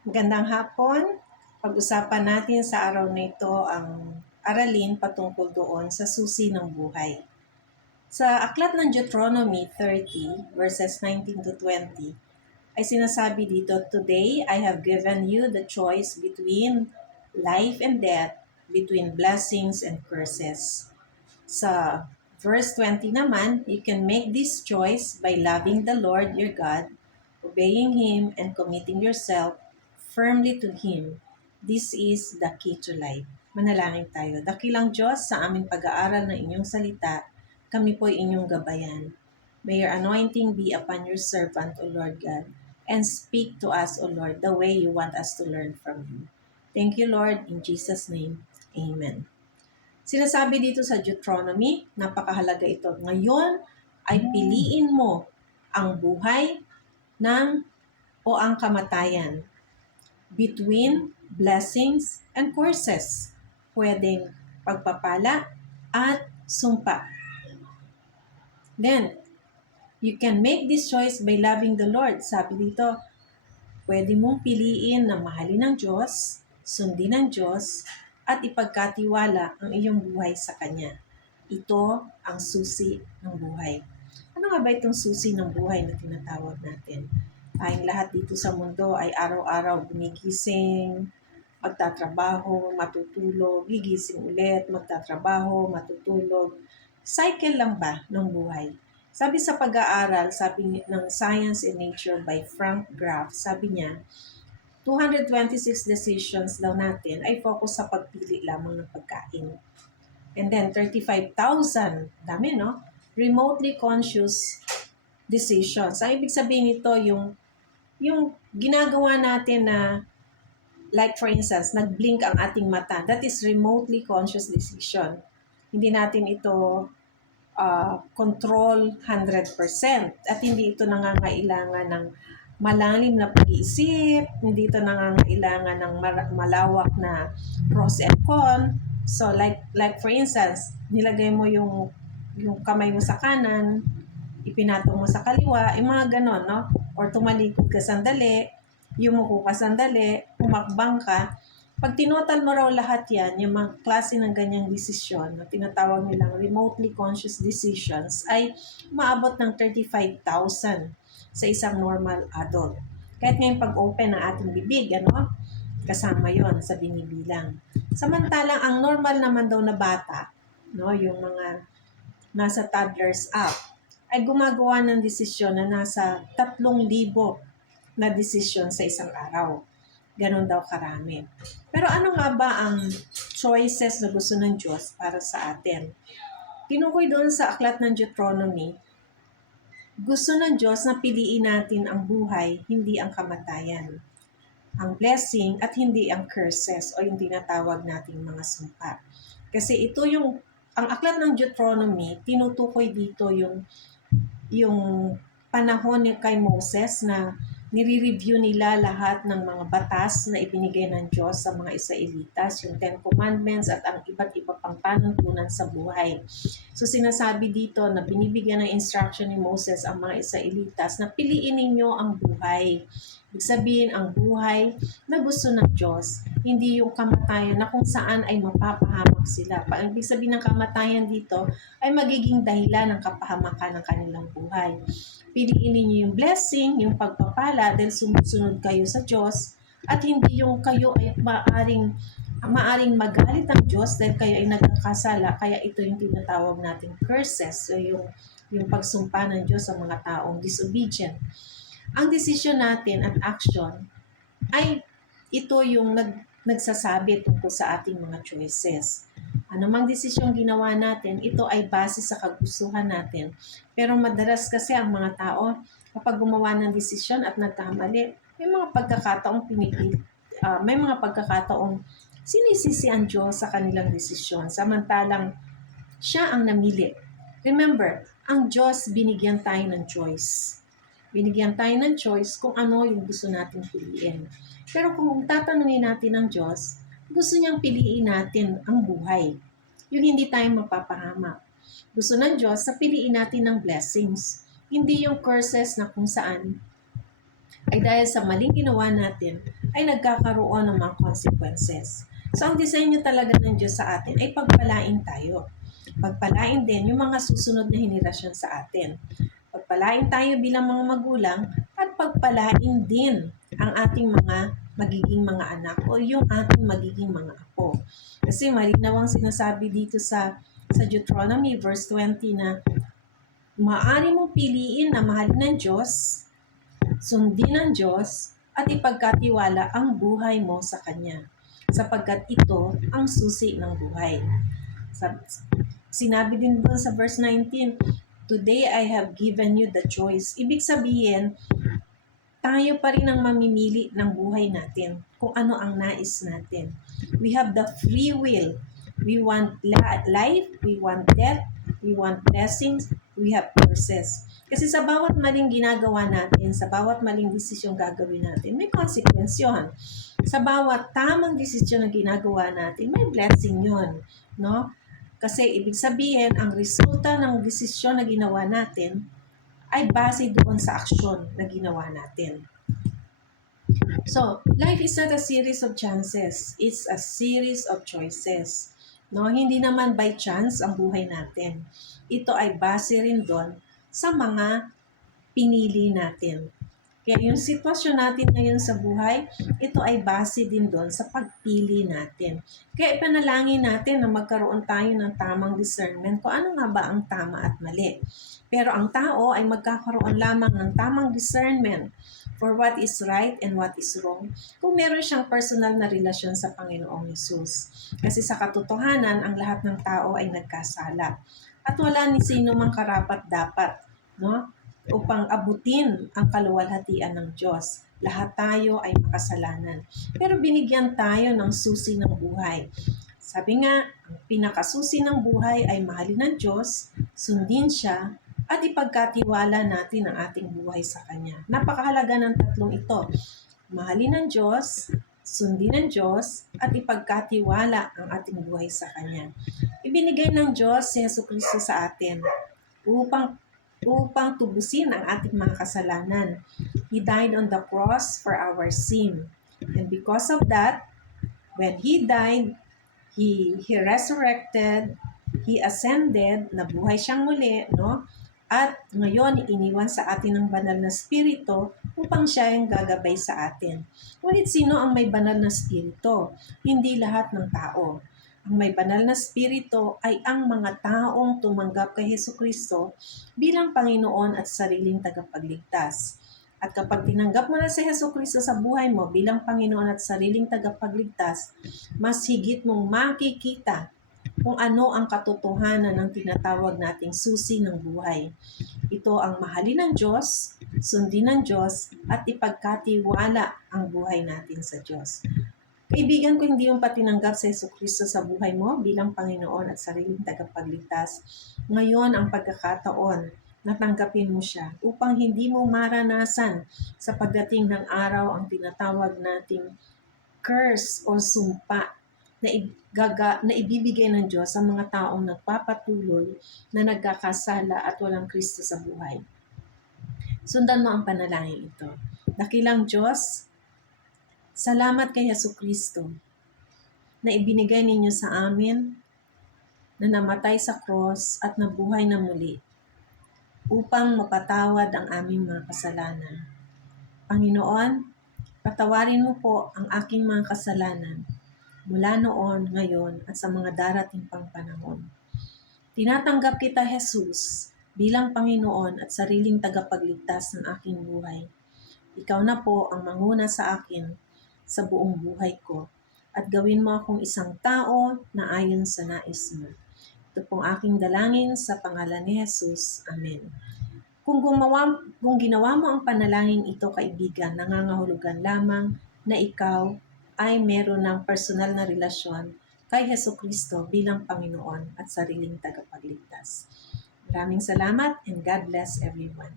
Magandang hapon. Pag-usapan natin sa araw na ito ang aralin patungkol doon sa susi ng buhay. Sa aklat ng Deuteronomy 30 verses 19 to 20 ay sinasabi dito, "Today I have given you the choice between life and death, between blessings and curses." Sa verse 20 naman, you can make this choice by loving the Lord your God, obeying Him, and committing yourself firmly to Him. This is the key to life. Manalangin tayo. Dakilang Diyos, sa aming pag-aaral ng inyong salita, kami po'y inyong gabayan. May your anointing be upon your servant, O Lord God, and speak to us, O Lord, the way you want us to learn from you. Thank you, Lord. In Jesus' name, Amen. Sinasabi dito sa Deuteronomy, napakahalaga ito. Ngayon ay piliin mo ang buhay o ang kamatayan, between blessings and curses. Pwedeng pagpapala at sumpa. Then, you can make this choice by loving the Lord. Sabi dito, pwede mong piliin na mahalin ng Diyos, sundin ng Diyos, at ipagkatiwala ang iyong buhay sa Kanya. Ito ang susi ng buhay. Ano nga ba itong susi ng buhay na tinatawag natin? Tayong lahat dito sa mundo ay araw-araw gumigising, magtatrabaho, matutulog, gigising ulit, magtatrabaho, matutulog. Cycle lang ba ng buhay? Sabi sa pag-aaral, sabi ng Science and Nature by Frank Graf, sabi niya, 226 decisions daw natin ay focus sa pagpili lamang ng pagkain. And then 35,000, dami no? Remotely conscious decisions. Ang ibig sabihin nito, yung ginagawa natin na, like for instance, nag-blink ang ating mata, that is remotely conscious decision. Hindi natin ito control 100% at hindi ito nangangailangan ng malalim na pag-iisip, hindi ito nangangailangan ng malawak na pros and con. So like for instance, nilagay mo yung kamay mo sa kanan, ipinatong mo sa kaliwa, yung mga ganon, no? Or tumalikod ka sandali, yumuko ka sandali, umakbang ka. Pag tinotal mo raw lahat yan, yung mga klase ng ganyang desisyon na tinatawag nilang remotely conscious decisions ay maabot ng 35,000 sa isang normal adult. Kahit ngayon pag-open ng ating bibig, kasama yon sa binibilang. Samantalang ang normal naman daw na bata, no, yung mga nasa toddlers up, ay gumagawa ng desisyon na nasa 3,000 na desisyon sa isang araw. Ganon daw karami. Pero ano nga ba ang choices na gusto ng Diyos para sa atin? Tinukoy doon sa aklat ng Deuteronomy, gusto ng Diyos na piliin natin ang buhay, hindi ang kamatayan. Ang blessing at hindi ang curses o yung tinatawag nating mga sumpa. Kasi ito ang aklat ng Deuteronomy, tinutukoy dito yung panahon ni kay Moses na nire-review nila lahat ng mga batas na ibinigay ng Diyos sa mga Israelitas, yung 10 Commandments at ang iba't iba pang panuntunan sa buhay. So sinasabi dito na binibigyan ng instruction ni Moses ang mga Israelitas na piliin ninyo ang buhay. Ibig sabihin ang buhay na gusto ng Diyos, hindi yung kamatayan na kung saan ay mapapahamak sila. Ibig sabihin ng kamatayan dito ay magiging dahilan ng kapahamakan ng kanilang buhay. Piliin ninyo yung blessing, yung pagpapala dahil sumusunod kayo sa Diyos at hindi yung kayo ay maaring magalit ang Diyos dahil kayo ay nagkakasala. Kaya ito yung tinatawag nating curses, so yung pagsumpa ng Diyos sa mga taong disobedient. Ang desisyon natin at action ay ito yung nagsasabi tungkol sa ating mga choices. Anumang desisyong ginawa natin, ito ay base sa kagustuhan natin. Pero madalas kasi ang mga tao, kapag gumawa ng desisyon at nagkamali, may mga pagkakataong may mga pagkakataong sinisisi ang Diyos sa kanilang desisyon. Samantalang siya ang namili. Remember, ang Diyos binigyan tayo ng choice. Binigyan tayo ng choice kung ano yung gusto nating piliin. Pero kung tatanungin natin ng Diyos, gusto niyang piliin natin ang buhay. Yung hindi tayo mapapahamak. Gusto ng Diyos na piliin natin ng blessings. Hindi yung curses na kung saan ay dahil sa maling ginawa natin ay nagkakaroon ng mga consequences. So, ang disenyo talaga ng Diyos sa atin ay pagpalain tayo. Pagpalain din yung mga susunod na henerasyon sa atin. Pagpalain tayo bilang mga magulang at pagpalain din ang ating mga magiging mga anak o yung ating magiging mga apo. Kasi malinaw ang sinasabi dito sa Deuteronomy verse 20 na maaari mong piliin na mahalin ng Diyos, sundin ng Diyos, at ipagkatiwala ang buhay mo sa Kanya, sapagkat ito ang susi ng buhay. Sinabi din doon sa verse 19, "Today I have given you the choice." Ibig sabihin, tayo pa rin ang mamimili ng buhay natin, kung ano ang nais natin. We have the free will. We want life, we want death, we want blessings, we have curses. Kasi sa bawat maling ginagawa natin, sa bawat maling desisyon gagawin natin, may consequence yun. Sa bawat tamang desisyon na ginagawa natin, may blessing yun. No? Kasi ibig sabihin, ang resulta ng desisyon na ginawa natin ay base doon sa aksyon na ginawa natin. So, life is not a series of chances. It's a series of choices. No, hindi naman by chance ang buhay natin. Ito ay base rin doon sa mga pinili natin. Kaya yung sitwasyon natin ngayon sa buhay, ito ay base din doon sa pagpili natin. Kaya ipanalangin natin na magkaroon tayo ng tamang discernment kung ano nga ba ang tama at mali. Pero ang tao ay magkakaroon lamang ng tamang discernment for what is right and what is wrong kung meron siyang personal na relasyon sa Panginoong Hesus. Kasi sa katotohanan, ang lahat ng tao ay nagkasala. At wala ni sino mang karapat-dapat, no? Upang abutin ang kaluwalhatian ng Diyos. Lahat tayo ay makasalanan. Pero binigyan tayo ng susi ng buhay. Sabi nga, ang pinakasusi ng buhay ay mahalin ng Diyos, sundin siya, at ipagkatiwala natin ang ating buhay sa Kanya. Napakahalaga ng tatlong ito. Mahalin ng Diyos, sundin ng Diyos, at ipagkatiwala ang ating buhay sa Kanya. Ibinigay ng Diyos si Jesucristo sa atin upang tubusin ang ating mga kasalanan. He died on the cross for our sin. And because of that, when He died, He resurrected, He ascended, nabuhay siyang muli, no? At ngayon, iniwan sa atin ng banal na spirito upang siya ang gagabay sa atin. Ngunit sino ang may banal na spirito? Hindi lahat ng tao. Ang may banal na spirito ay ang mga taong tumanggap kay Jesucristo bilang Panginoon at sariling tagapagligtas. At kapag tinanggap mo na si Jesucristo sa buhay mo bilang Panginoon at sariling tagapagligtas, mas higit mong makikita kung ano ang katotohanan ng tinatawag nating susi ng buhay. Ito ang mahalin ng Diyos, sundin ng Diyos, at ipagkatiwala ang buhay natin sa Diyos. Kaibigan ko, hindi mo pa tinanggap sa Jesucristo sa buhay mo bilang Panginoon at sariling tagapagligtas. Ngayon ang pagkakataon na tanggapin mo siya upang hindi mo maranasan sa pagdating ng araw ang tinatawag nating curse o sumpa na ibibigay ng Diyos sa mga taong nagpapatuloy na nagkakasala at walang Kristo sa buhay. Sundan mo ang panalangin ito. Dakilang Diyos, salamat kay Jesucristo na ibinigay ninyo sa amin na namatay sa cross at nabuhay na muli upang mapatawad ang aming mga kasalanan. Panginoon, patawarin mo po ang aking mga kasalanan mula noon, ngayon, at sa mga darating pang panahon. Tinatanggap kita, Jesus, bilang Panginoon at sariling tagapagligtas ng aking buhay. Ikaw na po ang manguna sa akin sa buong buhay ko at gawin mo akong isang tao na ayon sa nais mo. Ito pong aking dalangin sa pangalan ni Jesus. Amen. Kung ginawa mo ang panalangin ito, kaibigan, nangangahulugan lamang na ikaw ay meron ng personal na relasyon kay Jesucristo bilang Panginoon at sariling tagapagligtas. Maraming salamat and God bless everyone.